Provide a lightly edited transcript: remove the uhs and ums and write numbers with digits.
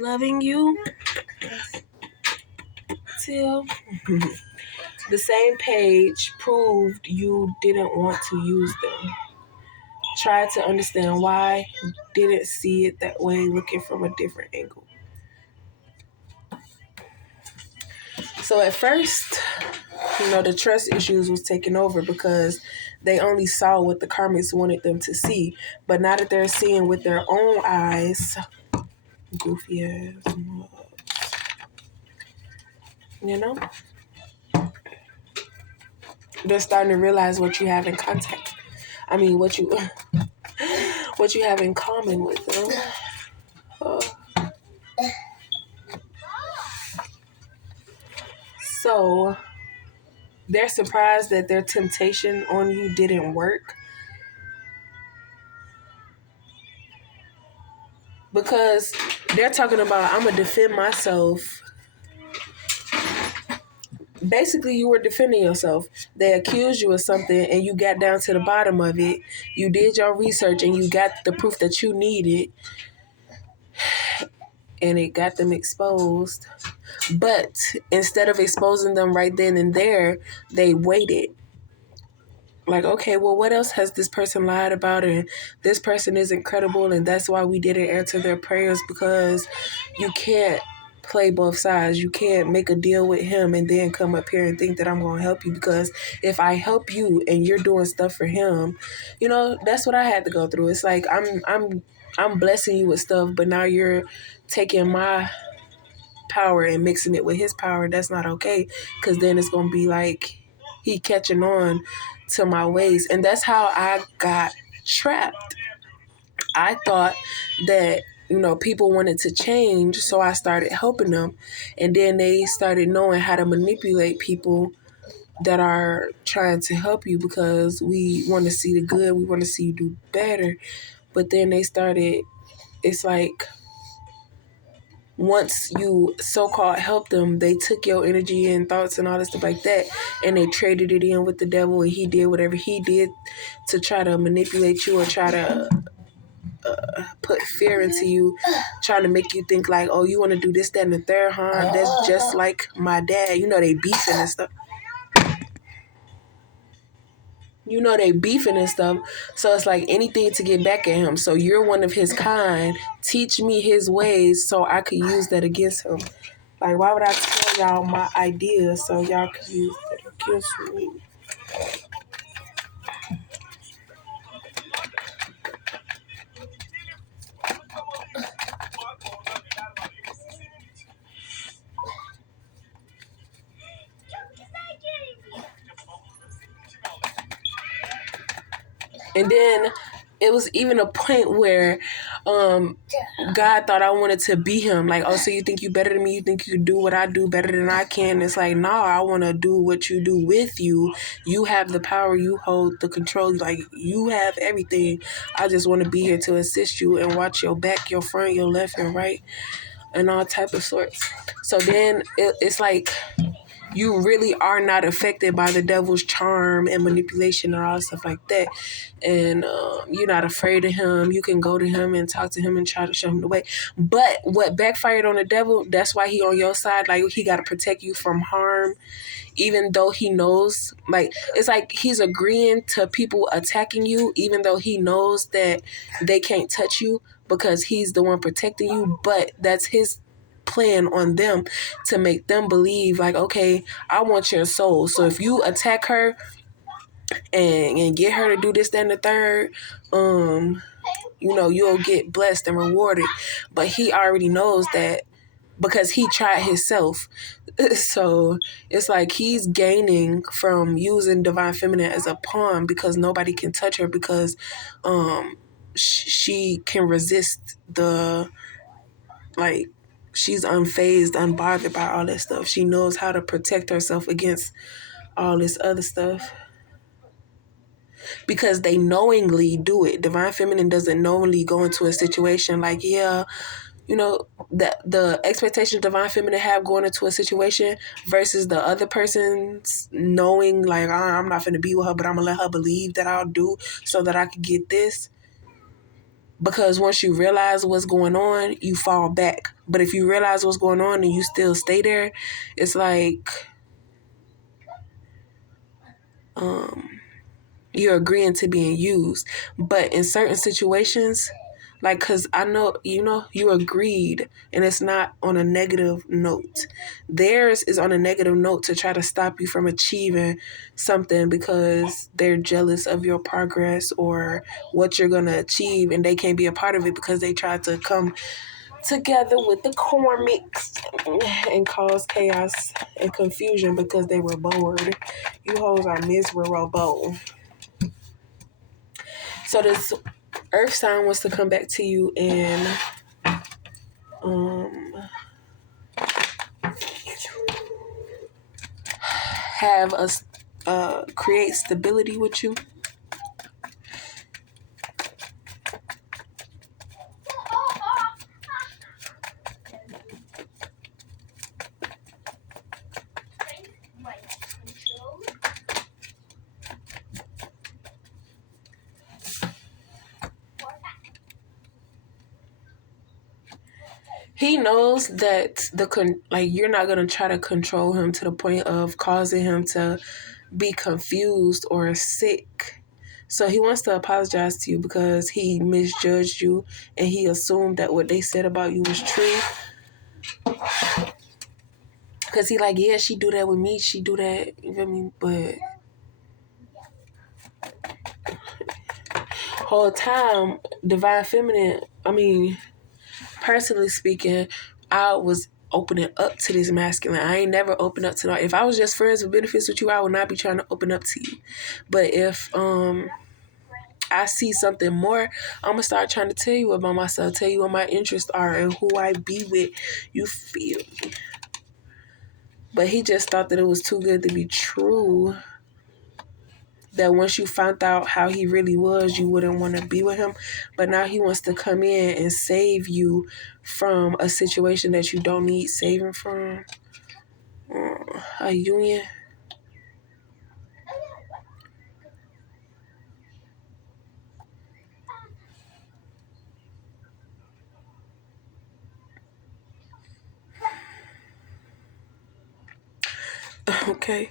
Loving you till the same page proved you didn't want to use them. Try to understand why, didn't see it that way, looking from a different angle. So at first, the trust issues was taking over because they only saw what the karmics wanted them to see. But now that they're seeing with their own eyes, goofy ass, you know, they're starting to realize what you have in contact. I mean, what you have in common with them. So they're surprised that their temptation on you didn't work because they're talking about, I'm going to defend myself. Basically, you were defending yourself. They accused you of something and you got down to the bottom of it. You did your research and you got the proof that you needed, and it got them exposed. But instead of exposing them right then and there, they waited. Like, okay, well, what else has this person lied about? And this person isn't credible, and that's why we didn't answer their prayers, because you can't play both sides. You can't make a deal with him and then come up here and think that I'm going to help you, because if I help you and you're doing stuff for him, that's what I had to go through. It's like I'm blessing you with stuff, but now you're taking my power and mixing it with his power. That's not okay, because then it's going to be like he catching on to my ways. And that's how I got trapped. I thought that people wanted to change, so I started helping them, and then they started knowing how to manipulate people that are trying to help you, because we want to see the good, we want to see you do better. But then they started, it's like, once you so-called helped them, they took your energy and thoughts and all this stuff like that, and they traded it in with the devil, and he did whatever he did to try to manipulate you or try to put fear into you, trying to make you think like, oh, you want to do this, that, and the third, huh? That's just like my dad. They beefing and stuff. They beefing and stuff. So it's like anything to get back at him. So you're one of his kind. Teach me his ways so I could use that against him. Like, why would I tell y'all my ideas so y'all could use that against me? And then it was even a point where God thought I wanted to be him. Like, oh, so you think you better than me? You think you can do what I do better than I can? It's like, no, I want to do what you do with you. You have the power. You hold the control. Like, you have everything. I just want to be here to assist you and watch your back, your front, your left and right, and all type of sorts. So then it's like, you really are not affected by the devil's charm and manipulation and all stuff like that. And you're not afraid of him. You can go to him and talk to him and try to show him the way. But what backfired on the devil, that's why he on your side. Like, he got to protect you from harm, even though he knows, like, it's like he's agreeing to people attacking you, even though he knows that they can't touch you because he's the one protecting you. But that's his plan on them to make them believe like, okay, I want your soul. So if you attack her and get her to do this, that, and the third, you'll get blessed and rewarded. But he already knows that because he tried himself. So it's like he's gaining from using Divine Feminine as a pawn because nobody can touch her because she can resist the, like, she's unfazed, unbothered by all that stuff. She knows how to protect herself against all this other stuff because they knowingly do it. Divine Feminine doesn't knowingly go into a situation like, that the expectations Divine Feminine have going into a situation versus the other person's knowing like, I'm not finna be with her, but I'm gonna let her believe that I'll do so that I can get this. Because once you realize what's going on, you fall back. But if you realize what's going on and you still stay there, it's like you're agreeing to being used. But in certain situations, like, because I know, you agreed and it's not on a negative note. Theirs is on a negative note to try to stop you from achieving something because they're jealous of your progress or what you're going to achieve, and they can't be a part of it because they tried to come together with the Cormics and cause chaos and confusion because they were bored. You hoes are miserable. So this earth sign wants to come back to you and have us create stability with you. He knows that you're not gonna try to control him to the point of causing him to be confused or sick. So he wants to apologize to you because he misjudged you and he assumed that what they said about you was true. Cause he like, yeah, she do that with me, she do that, you feel me? But whole time, divine feminine, personally speaking, I was opening up to this masculine. I ain't never opened up to that. If I was just friends with benefits with you, I would not be trying to open up to you. But if I see something more, I'm gonna start trying to tell you about myself, tell you what my interests are and who I be with. You feel me? But he just thought that it was too good to be true. That once you found out how he really was, you wouldn't want to be with him. But now he wants to come in and save you from a situation that you don't need saving from. A union. Okay.